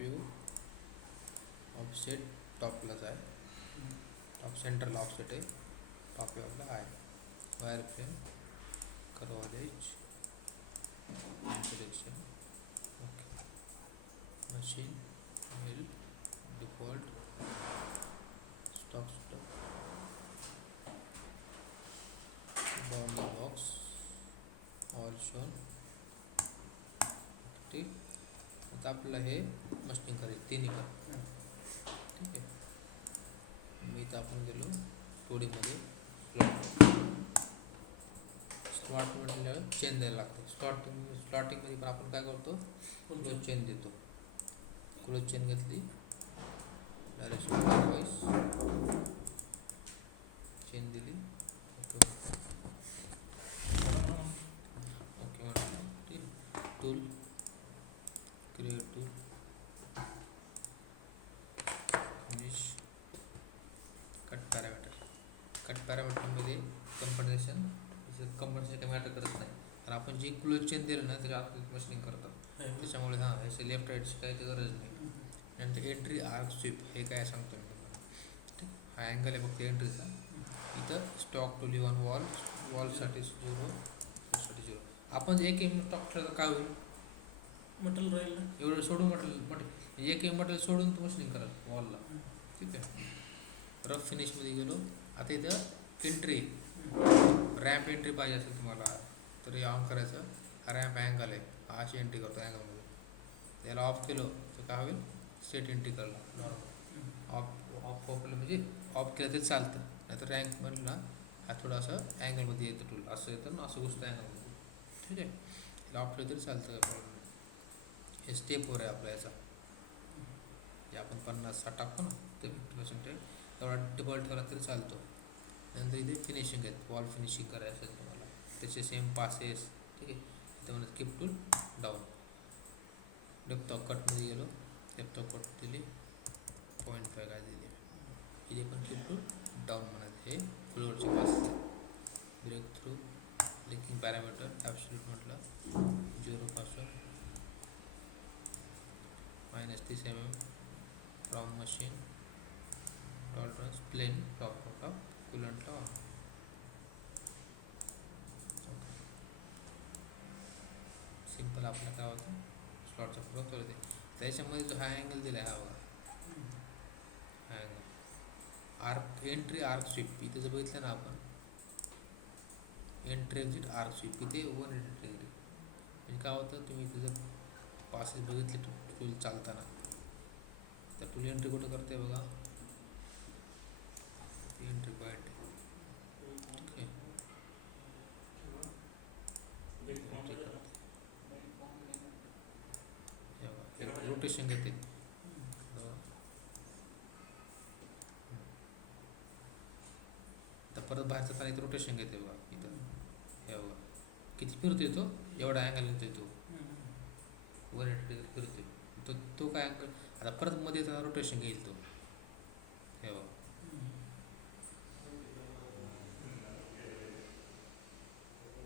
View offset टॉपलाच आहे, top सेंटरला offset आहे, टॉप व्यू आपला आहे. Wire frame, curved edge, selection, okay. Machine mill, default, stock, bounding box, all shown. ठीक. आता आपल्याला हे मस्टिंग करायचं तिन्ही पण. ठीक आहे. मी इथं आपण गेलो 2D मध्ये स्लॉट म्हटल्यावर चेन द्यायला लागते. स्लॉटिंगमध्ये पण आपण काय करतो, क्लोज चेन देतो. क्लोज चेन घेतली, डायरेक्शन वाईज चेन दिली, ओके म्हटलं. ठीक. Tool, create tool, finish, cut पॅरामीटरमध्ये कंपन्सेशन काही मॅटर करत नाही, तर आपण जी क्लोज चेन दिलं ना तरी आपलं मशीनिंग करतं. त्याच्यामुळे हां याचे लेफ्ट राईटची काही गरज नाही. नंतर एंट्री आर्क स्वीप हे काय सांगतो मी तुम्हाला. ठीक. हा अँगल आहे फक्त एंट्रीचा. इथं स्टॉक टू लिव्ह ऑन वॉलसाठी 0, साठी 0. आपण एक स्टॉक ठेवलं काय होईल, मटेरियल राहील ना, एवढं सोडून मटेरियल एक मटेरियल सोडून तो मशीनिंग कराल वॉलला. ठीक आहे. रफ फिनिशमध्ये गेलो. आता इथं एंट्री, रॅम्प एंट्री पाहिजे असेल तुम्हाला तर हे ऑन करायचं. हा रॅम्प अँगल आहे, हा अशी एंट्री करतो अँगलमध्ये. याला ऑफ केलं तर काय होईल, स्ट्रेट एंट्री करला नॉर्मल. ऑफ म्हणजे ऑफ केलं तरी चालतं, नाही तर रॅम्प म्हणला हा थोडासा अँगलमध्ये येतं टूल, असं येतं ना असं घुसतं अँगलमध्ये. ठीक आहे. याला ऑफ केलं तरी चालतं, काय प्रॉब्लेम नाही. हे स्टेपवर आहे आपला याचा, जे आपण 50-60 टाकतो ना ते 50% आहे, तेवढा डबल ठेवला तरी चालतो. नंतर इथे फिनिशिंग आहेत, वॉल फिनिशिंग करायचं असेल तुम्हाला त्याचे सेम पासेस. ठीक आहे. इथं म्हणत keep tool down, depth of कटमध्ये गेलो, डेप्थ ऑफ कट दिली 0.5 काय दिली. इथे पण कीप टूल डाऊन म्हणत, हे फ्लोअरचे पासेस आहेत. Break through, linking parameter absolute म्हटलं 0 पासून -30 mm from machine, tolerance plane top कुलंटला ऑन. सिम्पल आपलं काय होतं, स्लॉटचा फरक होते. त्याच्यामध्ये जो हा अँगल दिला आहे, हा बघा हा angle arc entry arc sweep. इथे जर बघितलं ना आपण एंट्री एक्झिट आर्क स्वीप, इथे 180 डिग्री. म्हणजे काय होतं, तुम्ही इथे जर पासेस बघितले टूल चालताना, तर टूल एंट्री कुठं करते बघा, एंट्री पॉईंट. ठीक आहे. रोटेशन घेते, तर परत बाहेरचं पाणी इथं रोटेशन घेते बघा. इथं हे बघा किती फिरतो येतो, एवढा अँगल येतो तो 180 डिग्री फिरतो तो काय अँगल. आता परत मध्ये रोटेशन घेईल तो, हे बघा.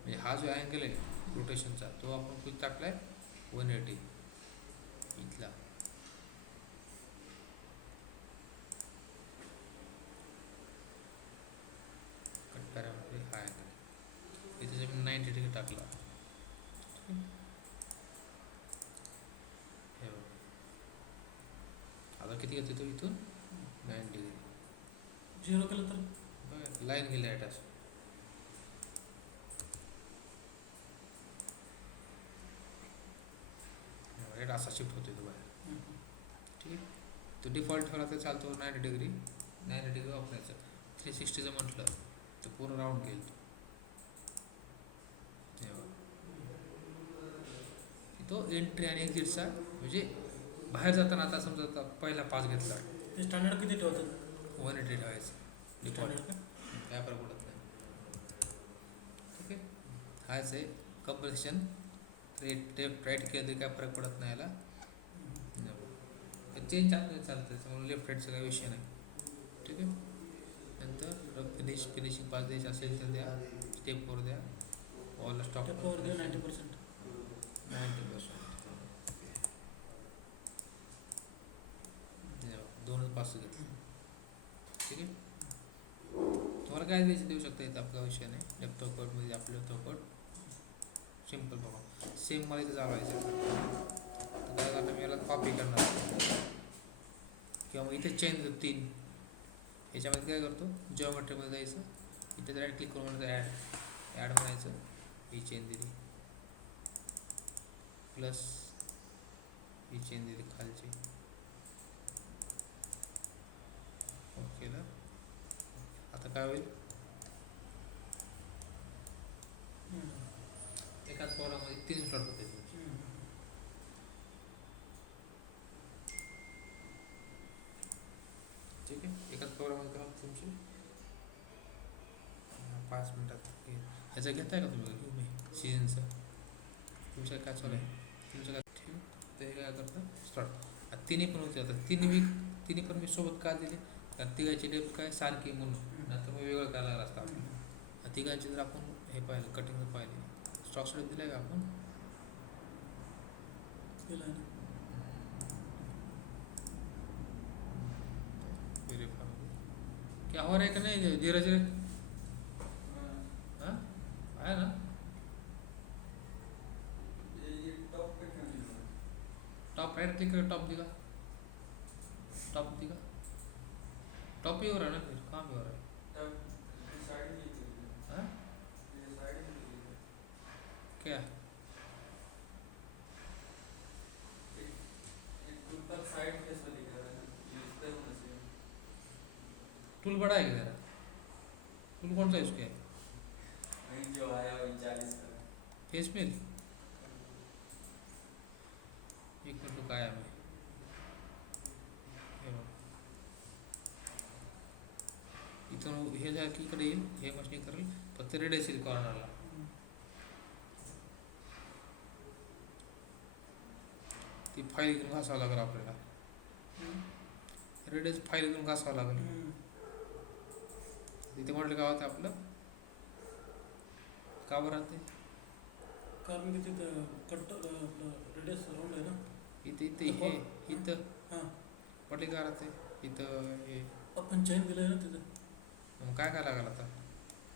म्हणजे हा जो अँगल आहे रोटेशनचा तो आपण कुठे टाकला आहे 180 इथला. कट पॅरामीटर हा अँगल इथे जर 90 डिग्री टाकला, हे बघा आता किती घेतो तो इथून 90 डिग्री. 0 केलं तर बघा लाईन गेली आहे असं. रेट असा शिफ्ट होतो तो बाहेर. ठीक आहे. तो डिफॉल्ट ठेवला तर चालतो 90 डिग्री. 90 डिग्री वापरायचं. 360चं म्हटलं तर पूर्ण राऊंड घेईल तो एंट्री आणि एक्झिटचा. म्हणजे बाहेर जाताना आता समजा आता पहिला पास घेतला, स्टँडर्ड किती ठेवतात, 180 ठेवायचं डिफॉल्ट, काय फरक पडत नाही. ठीक आहे. हाच आहे कंपल्सेशन. लेफ्ट राईट केलं तरी काय फरक पडत नाही याला. चेंज चालतं त्याच्यामुळे लेफ्ट राईटचा काही विषय नाही. ठीक आहे. नंतर फिनिशिंग पास द्यायची असेल तर द्या, स्टेपवर द्या, ऑल स्टॉप स्टेपवर द्या 90%. असं घेतलं. ठीक आहे. तुम्हाला काय द्यायचं देऊ शकता, इथं आपला विषय नाही. लॅपटॉप कोडमध्ये आपलं लॅपटॉप कोड सिम्पल बघा, सेम मला इथं चालवायचं. तर काय करणार मी याला कॉपी करणार किंवा मग इथे चेंज देतो 3. याच्यामध्ये काय करतो, जिओमेट्रीमध्ये जायचं, इथे डायरेक्ट क्लिक करून म्हणायचं ॲड म्हणायचं, ही चेंज दिली प्लस ही चेंज दिली खालची, ओके ना. आता काय होईल, एकाच प्रोग्राममध्ये 3 स्लॉट होते. ठीक आहे, एकाच प्रोग्राममध्ये करा तुमची 5 मिनटात. ह्याचं घेताय का तुम्ही, घेऊ मी सीजनचं तुमचं काय चालू आहे, तुमचं काय ठेव. ते काय करतं स्टार्ट. तिन्ही पण होते. आता तिन्ही पण मी सोबत का दिले, कारण तिघाची डेप्थ काय सारखी म्हणून, नंतर मग वेगळं करायला लागलं असतं आपल्याला. तिघांची जर आपण हे पाहिलं, कटिंगचं पाहिलं, स्टॉक स्टेप दिलं का आपण, केलं ना. व्हेरीफाय क्या हो रहा है कि नहीं धीरज, हाँ है ना. टॉप राइट क्लिक करो, टॉप दिखा, टॉप ही हो रहा है ना, फिर काम भी हो रहा है. हाँ क्या टूल बड़ा है क्या तेरा, टूल कौन सा यूज़ किया है, जो आया वही 40 का. Face mill. एक मिनट रुक, आया मैं, हे बघ. इथून हे झालं की इकडे येईल, हे मशीन करेल फक्त रेडियस येईल कॉर्नरला. ती फाईल घेऊन घासावं लागेल आपल्याला, रेडियस फाईल घेऊन घासावं लागेल. तिथे म्हटलं काय होतं आपलं, का बरं राहते, कारण की तिथं कट आपलं रेडियस राऊंड आहे ना. इथे हे इथं हां, पडले का राहते इथं हे. आपण चेन दिलं आहे ना तिथं, मग काय लागेल आता,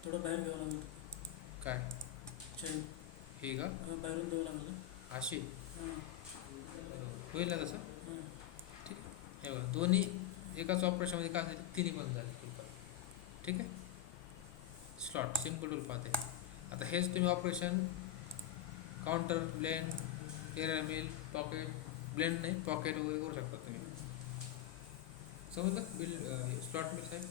थोडं बाहेर घ्यावं लागलं. काय चेन हे का बाहेरून द्यावं लागलं. अशी हां, होईल ना तसं. हां. ठीक आहे, हे बघा दोन्ही एकाच ऑपरेशनमध्ये काय झाले, तिन्ही पण झाले टूल. ठीक आहे, स्लॉट सिम्पल टूल पाहते. आता हेच तुम्ही operation counter, blend, error mill, pocket, blend नाही पॉकेट वगैरे करू शकता तुम्ही. समजलं बिल स्लॉट मिक्स आहे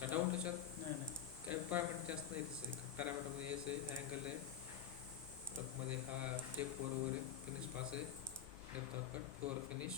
का, डाऊट त्याच्यात नाही नाही. काही पॅरामीटर जास्त नाही. तसं पॅरामीटरमध्ये हेच आहे, अँगल आहे, ट्रकमध्ये हा टेप वगैरे फिनिश पास आहे, depth of cut, floor finish,